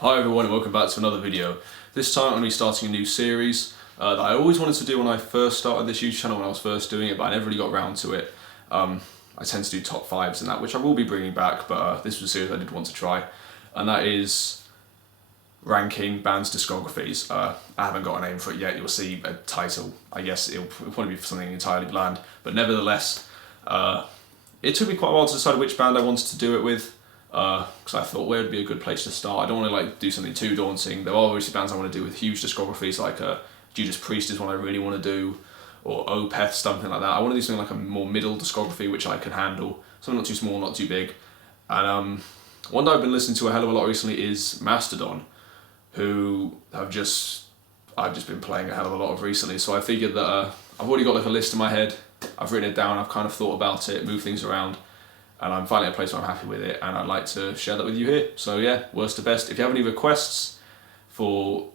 Hi everyone and welcome back to another video. This time I'm going to be starting a new series that I always wanted to do when I first started this YouTube channel, when I was first doing it, but I never really got around to it. I tend to do top 5s and that, which I will be bringing back, but this was a series I did want to try, and that is ranking bands' discographies. I haven't got a name for it yet. You'll see a title. I guess it'll probably be something entirely bland, but nevertheless, it took me quite a while to decide which band I wanted to do it with. Because I thought where would be a good place to start. I don't want to do something too daunting. There are obviously bands I want to do with huge discographies, like Judas Priest is one I really want to do, or Opeth, something like that. I want to do something like a more middle discography which I can handle, something not too small, not too big. And one that I've been listening to a hell of a lot recently is Mastodon, who I've just been playing a hell of a lot of recently. So I figured that I've already got like a list in my head. I've written it down. I've kind of thought about it, moved things around. And I'm finally at a place where I'm happy with it, and I'd like to share that with you here. So yeah, worst to best. If you have any requests for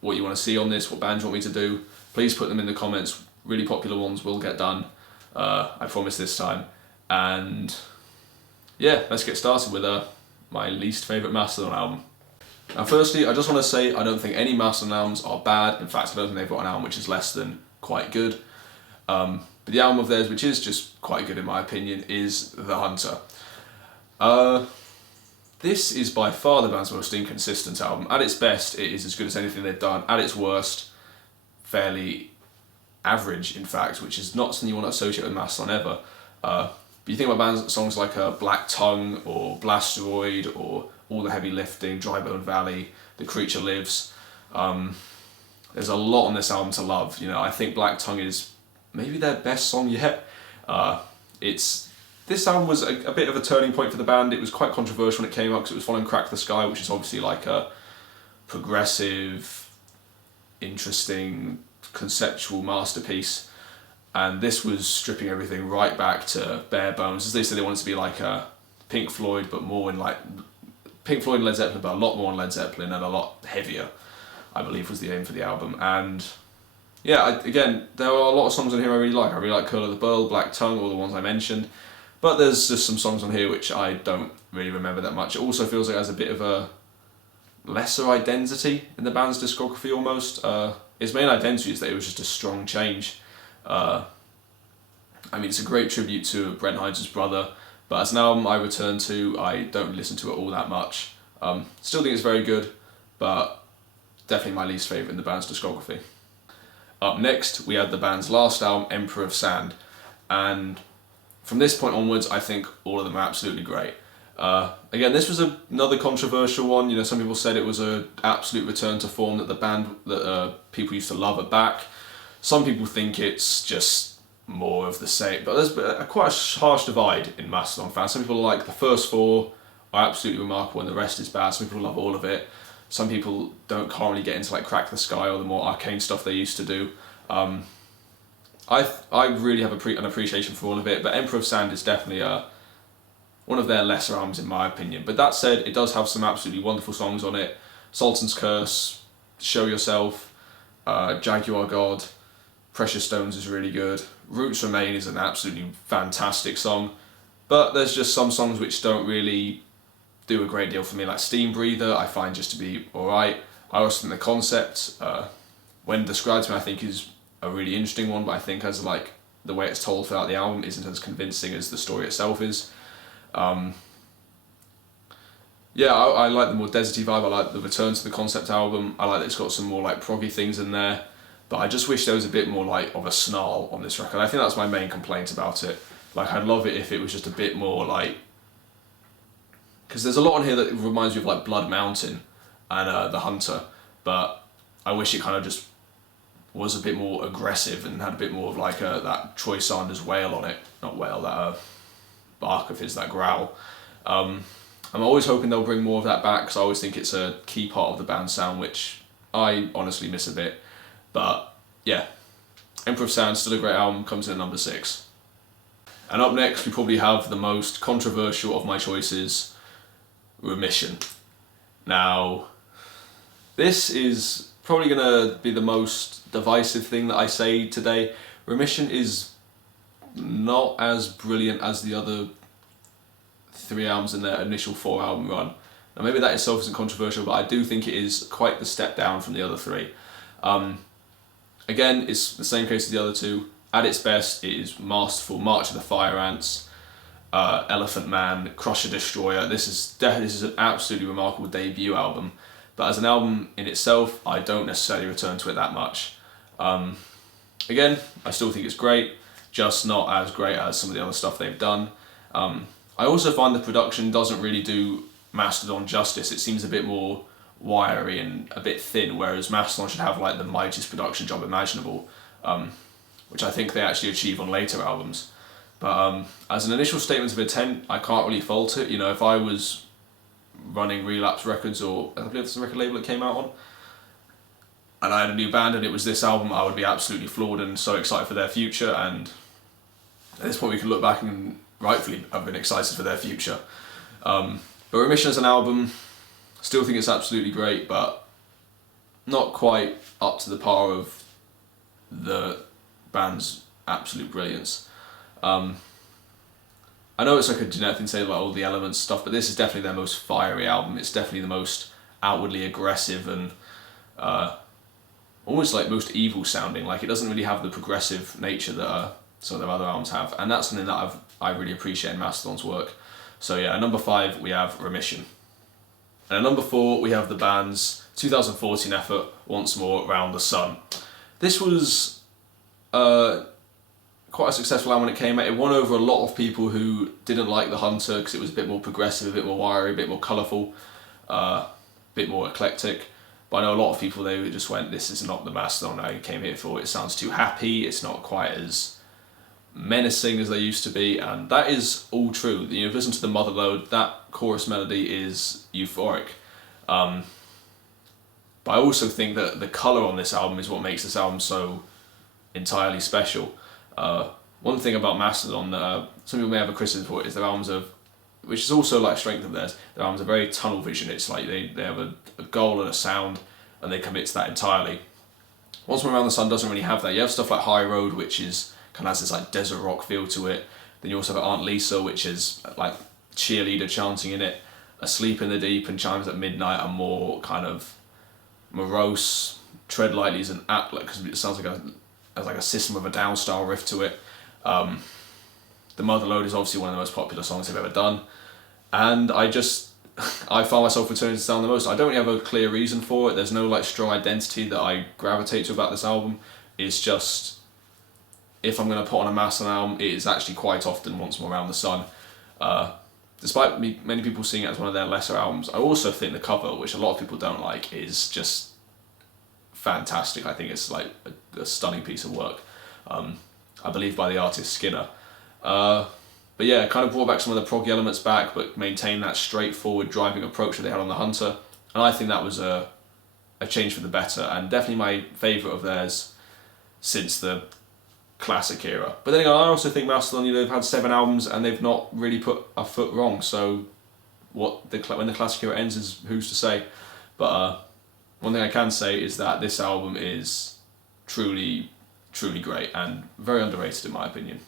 what you want to see on this, what bands you want me to do, please put them in the comments. Really popular ones will get done, I promise this time. And yeah, let's get started with my least favourite Mastodon album. Now firstly, I just want to say I don't think any Mastodon albums are bad. In fact, I don't think they've got an album which is less than quite good. But the album of theirs, which is just quite good in my opinion, is The Hunter. This is by far the band's most inconsistent album. At its best, it is as good as anything they've done. At its worst, fairly average, in fact, which is not something you want to associate with Mastodon ever. But you think about songs like Black Tongue, or Blasteroid, or All the Heavy Lifting, Dry Bone Valley, The Creature Lives. There's a lot on this album to love. You know, I think Black Tongue is maybe their best song yet. This album was a bit of a turning point for the band. It was quite controversial when it came out because it was following Crack the Skye, which is obviously like a progressive, interesting, conceptual masterpiece. And this was stripping everything right back to bare bones. As they said, they wanted to be like a Pink Floyd, but more in like Pink Floyd and Led Zeppelin, but a lot more on Led Zeppelin and a lot heavier, I believe was the aim for the album. And yeah, again, there are a lot of songs on here I really like. I really like Curl of the Burl, Black Tongue, all the ones I mentioned. But there's just some songs on here which I don't really remember that much. It also feels like it has a bit of a lesser identity in the band's discography almost. Its main identity is that it was just a strong change. I mean, it's a great tribute to Brent Hinds' brother, but as an album I return to, I don't really listen to it all that much. Still think it's very good, but definitely my least favourite in the band's discography. Up next, we had the band's last album, Emperor of Sand, and from this point onwards, I think all of them are absolutely great. Again, this was another controversial one. You know, some people said it was an absolute return to form, that the band that people used to love are back. Some people think it's just more of the same, but there's quite a harsh divide in Mastodon fans. Some people like the first 4 are absolutely remarkable and the rest is bad. Some people love all of it. Some people don't currently get into like Crack the Skye or the more arcane stuff they used to do. I really have an appreciation for all of it, but Emperor of Sand is definitely one of their lesser albums in my opinion. But that said, it does have some absolutely wonderful songs on it. Sultan's Curse, Show Yourself, Jaguar God, Precious Stones is really good. Roots Remain is an absolutely fantastic song, but there's just some songs which don't really do a great deal for me, like Steam Breather I find just to be alright. I also think the concept, when described to me, I think is a really interesting one, but I think as like the way it's told throughout the album isn't as convincing as the story itself is. Yeah, I like the more deserty vibe. I like the return to the concept album. I like that it's got some more like proggy things in there, but I just wish there was a bit more like of a snarl on this record. I think that's my main complaint about it. Like, I'd love it if it was just a bit more like, because there's a lot on here that reminds me of like Blood Mountain and The Hunter, but I wish it kind of just was a bit more aggressive and had a bit more of like that Troy Sanders wail on it. Not wail, that bark of his, that growl. I'm always hoping they'll bring more of that back, because I always think it's a key part of the band's sound, which I honestly miss a bit. But yeah, Emperor of Sand, still a great album, comes in at number 6. And up next we probably have the most controversial of my choices, Remission. Now, this is probably going to be the most divisive thing that I say today. Remission is not as brilliant as the other 3 albums in their initial 4 album run. Now maybe that itself isn't controversial, but I do think it is quite the step down from the other three. Again, it's the same case as the other two. At its best, it is masterful. March of the Fire Ants, Elephant Man, Crusher Destroyer. This is an absolutely remarkable debut album, but as an album in itself, I don't necessarily return to it that much. Again, I still think it's great, just not as great as some of the other stuff they've done. I also find the production doesn't really do Mastodon justice. It seems a bit more wiry and a bit thin, whereas Mastodon should have like the mightiest production job imaginable, which I think they actually achieve on later albums. But as an initial statement of intent, I can't really fault it. You know, if I was running Relapse Records, or I believe it's the record label it came out on, and I had a new band and it was this album, I would be absolutely floored and so excited for their future. And at this point we can look back and rightfully have been excited for their future. But Remission as an album, still think it's absolutely great, but not quite up to the par of the band's absolute brilliance. I know it's like a generic thing to say, like all the elements stuff, but this is definitely their most fiery album. It's definitely the most outwardly aggressive and almost like most evil sounding. Like it doesn't really have the progressive nature that some of their other albums have, and that's something that I really appreciate in Mastodon's work. So yeah, at number 5 we have Remission. And at number 4 we have the band's 2014 effort, Once More Round the Sun. This was quite a successful album when it came out. It won over a lot of people who didn't like The Hunter because it was a bit more progressive, a bit more wiry, a bit more colourful, a bit more eclectic. But I know a lot of people, they just went, this is not the Mastodon I came here for. It sounds too happy, it's not quite as menacing as they used to be, and that is all true. You know, listen to the Motherlode, that chorus melody is euphoric. But I also think that the colour on this album is what makes this album so entirely special. One thing about Mastodon that some people may have a criticism for is their albums are, which is also like a strength of theirs, their albums are very tunnel vision. It's like they have a goal and a sound and they commit to that entirely. Once More Around the Sun doesn't really have that. You have stuff like High Road, which is kind of has this like desert rock feel to it. Then you also have Aunt Lisa, which is like cheerleader chanting in it. Asleep in the Deep and Chimes at Midnight are more kind of morose. Tread Lightly is an because it sounds like a System of a Down style riff to it. The Motherlode is obviously one of the most popular songs they've ever done, and I find myself returning to the sound the most. I don't really have a clear reason for it. There's no like strong identity that I gravitate to about this album. It's just, if I'm going to put on a Mastodon album, it is actually quite often Once More Around the Sun. Despite many people seeing it as one of their lesser albums, I also think the cover, which a lot of people don't like, is just fantastic. I think it's like a stunning piece of work. I believe by the artist Skinner. But yeah, kind of brought back some of the prog elements back, but maintained that straightforward driving approach that they had on The Hunter. And I think that was a change for the better, and definitely my favourite of theirs since the classic era. But then again, I also think Mastodon, you know, they've had 7 albums and they've not really put a foot wrong. So when the classic era ends is who's to say. But one thing I can say is that this album is truly, truly great and very underrated in my opinion.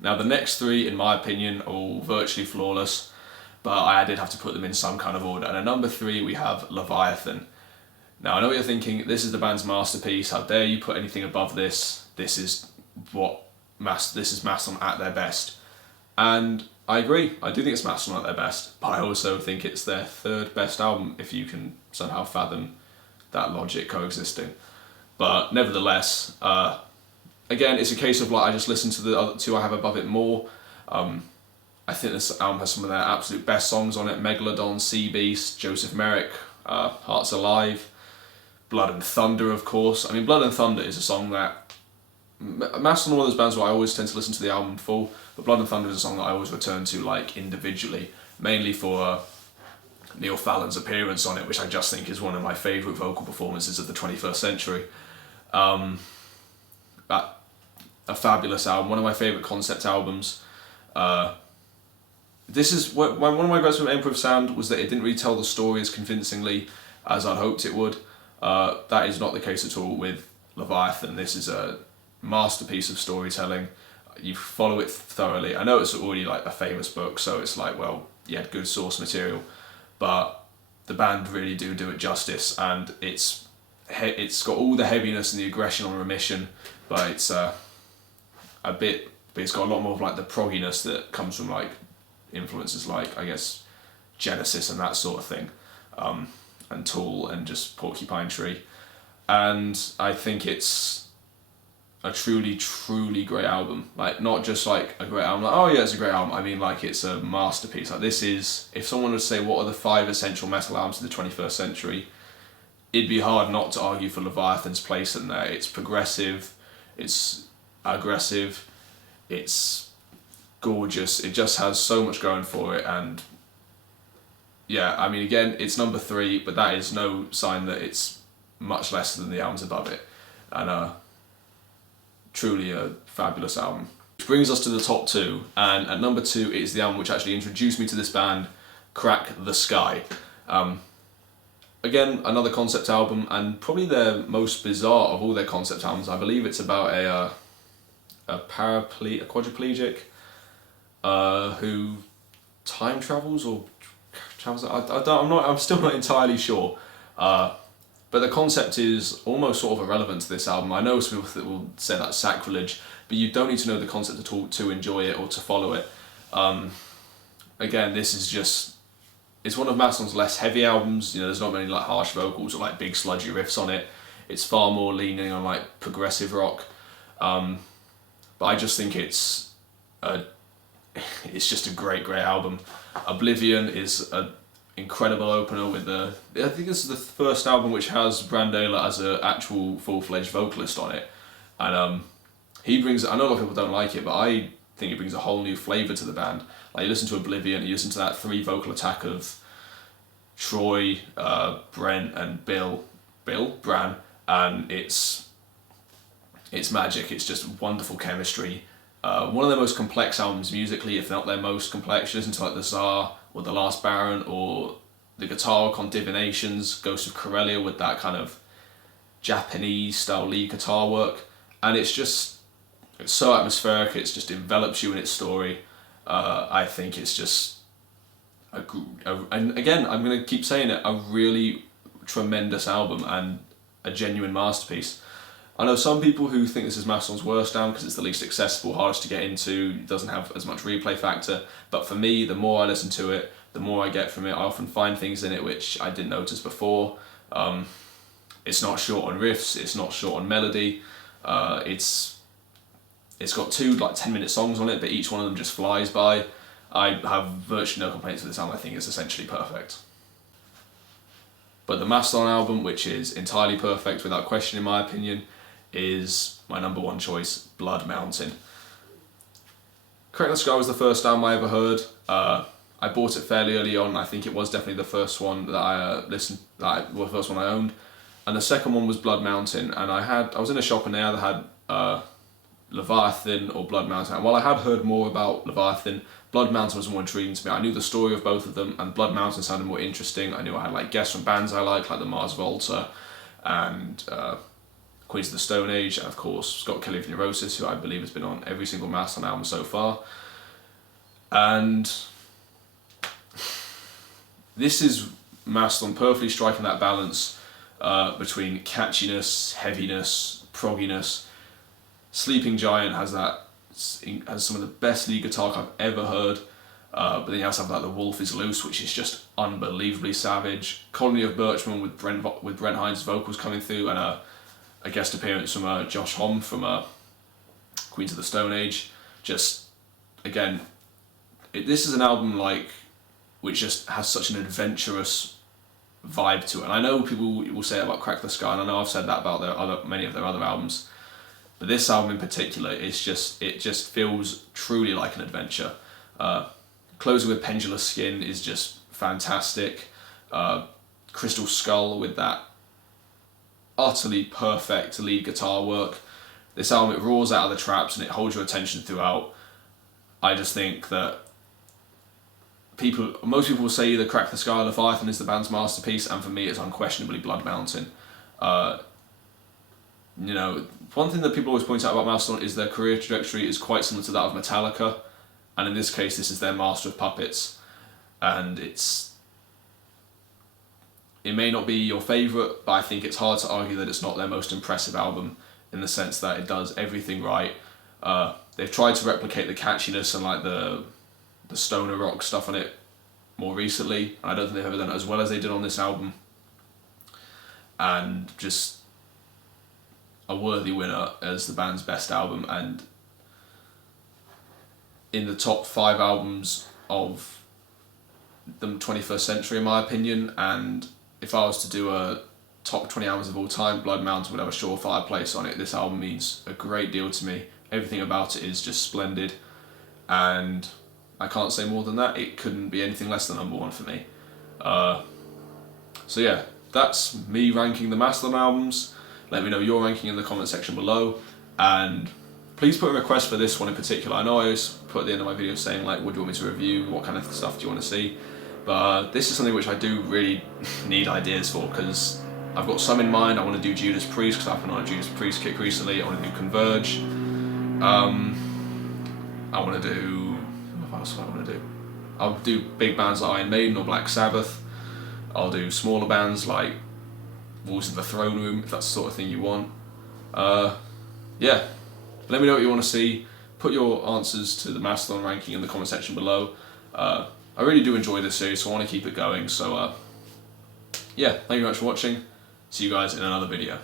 Now the next 3, in my opinion, are all virtually flawless, but I did have to put them in some kind of order. And at number 3 we have Leviathan. Now I know what you're thinking, this is the band's masterpiece, how dare you put anything above this? This is Mastodon at their best. And I agree, I do think it's Mastodon at their best, but I also think it's their 3rd best album, if you can somehow fathom that logic coexisting. But nevertheless, again, it's a case of like I just listen to the other 2 I have above it more. I think this album has some of their absolute best songs on it: Megalodon, Sea Beast, Joseph Merrick, Hearts Alive, Blood and Thunder, of course. I mean, Blood and Thunder is a song that Mastodon, one of those bands where I always tend to listen to the album full, but Blood and Thunder is a song that I always return to like individually, mainly for Neil Fallon's appearance on it, which I just think is one of my favourite vocal performances of the 21st century. A fabulous album, one of my favourite concept albums. This is one of my gripes with Emperor of Sound was that it didn't really tell the story as convincingly as I'd hoped it would. That is not the case at all with Leviathan. This is a masterpiece of storytelling. You follow it thoroughly. I know it's already like a famous book, so it's like, well, you had good source material, but the band really do it justice, and it's got all the heaviness and the aggression on Remission, but it's but it's got a lot more of like the progginess that comes from like influences like, I guess, Genesis and that sort of thing, and Tool and just Porcupine Tree. And I think it's a truly, truly great album. Like, not just like a great album, like, oh yeah, it's a great album. I mean, like, it's a masterpiece. Like, this is, if someone would say what are the 5 essential metal albums of the 21st century, it'd be hard not to argue for Leviathan's place in there. It's progressive, it's aggressive, it's gorgeous. It just has so much going for it. And yeah, I mean, again, it's number 3, but that is no sign that it's much less than the albums above it. And truly a fabulous album. Which brings us to the top 2, and at number 2 is the album which actually introduced me to this band, Crack the Skye. Again, another concept album, and probably their most bizarre of all their concept albums. I believe it's about a quadriplegic who time travels or travels. I'm still not entirely sure. But the concept is almost sort of irrelevant to this album. I know some people that will say that's sacrilege, but you don't need to know the concept at all to enjoy it or to follow it. Again, this is just, it's one of Mastodon's less heavy albums. You know, there's not many like harsh vocals or like big sludgy riffs on it. It's far more leaning on like progressive rock. But I just think it's just a great album. Oblivion is a incredible opener with I think this is the first album which has Brandela as an actual full-fledged vocalist on it, and he brings, I know a lot of people don't like it, but I think it brings a whole new flavour to the band. Like, you listen to Oblivion, you listen to that 3 vocal attack of Troy, Brent and Bran, and it's magic. It's just wonderful chemistry. One of their most complex albums musically, if not their most complex. You listen to like The Tsar or The Last Baron or the guitar work on Divinations, Ghost of Corellia with that kind of Japanese style lead guitar work, and it's so atmospheric. It just envelops you in its story. I think it's just and again, I'm going to keep saying it, a really tremendous album and a genuine masterpiece. I know some people who think this is Mastodon's worst album because it's the least accessible, hardest to get into, doesn't have as much replay factor, but for me, the more I listen to it, the more I get from it. I often find things in it which I didn't notice before. It's not short on riffs, it's not short on melody, it's got 2 like 10-minute songs on it, but each one of them just flies by. I have virtually no complaints with this album. I think it's essentially perfect. But the Mastodon album, which is entirely perfect without question in my opinion, is my number 1 choice, Blood Mountain. Crack the Skye was the first album I ever heard. I bought it fairly early on. I think it was definitely the first one that I the first one I owned. And the second one was Blood Mountain, and I was in a shop and they either had Leviathan or Blood Mountain. And while I had heard more about Leviathan, Blood Mountain was more intriguing to me. I knew the story of both of them, and Blood Mountain sounded more interesting. I knew I had like guests from bands I like the Mars Volta and Queens of the Stone Age, and of course Scott Kelly of Neurosis, who I believe has been on every single Mastodon album so far. And this is Mastodon perfectly striking that balance between catchiness, heaviness, progginess. Sleeping Giant has some of the best lead guitar I've ever heard, but then you also have like The Wolf Is Loose, which is just unbelievably savage. Colony of Birchmen with Brent Hines' vocals coming through, and a guest appearance from Josh Homme from Queens of the Stone Age. Just, again, this is an album like which just has such an adventurous vibe to it. And I know people will say about Crack the Skye, and I know I've said that about many of their other albums. But this album in particular, it just feels truly like an adventure. Closing with Pendulous Skin is just fantastic. Crystal Skull with that utterly perfect lead guitar work. This album, it roars out of the traps and it holds your attention throughout. I just think that most people will say either Crack the Skye or Leviathan is the band's masterpiece, and for me it's unquestionably Blood Mountain. You know, one thing that people always point out about Mastodon is their career trajectory is quite similar to that of Metallica, and in this case this is their Master of Puppets, and it's it may not be your favourite, but I think it's hard to argue that it's not their most impressive album, in the sense that it does everything right. They've tried to replicate the catchiness and like the stoner rock stuff on it more recently. I don't think they've ever done it as well as they did on this album. And just a worthy winner as the band's best album, and in the top 5 albums of the 21st century in my opinion. And if I was to do a top 20 albums of all time, Blood Mountain would have a surefire place on it. This album means a great deal to me. Everything about it is just splendid, and I can't say more than that. It couldn't be anything less than number 1 for me. So yeah, that's me ranking the Mastodon albums. Let me know your ranking in the comment section below, and please put a request for this one in particular. I know I always put at the end of my videos saying like, what do you want me to review, what kind of stuff do you want to see, but this is something which I do really need ideas for, because I've got some in mind. I want to do Judas Priest because I've been on a Judas Priest kick recently. I want to do Converge. I want to do, what else do I want to do? I'll do big bands like Iron Maiden or Black Sabbath. I'll do smaller bands like Wolves of the Throne Room, if that's the sort of thing you want. Yeah, let me know what you want to see. Put your answers to the Mastodon ranking in the comment section below. I really do enjoy this series, so I want to keep it going. So yeah, thank you very much for watching. See you guys in another video.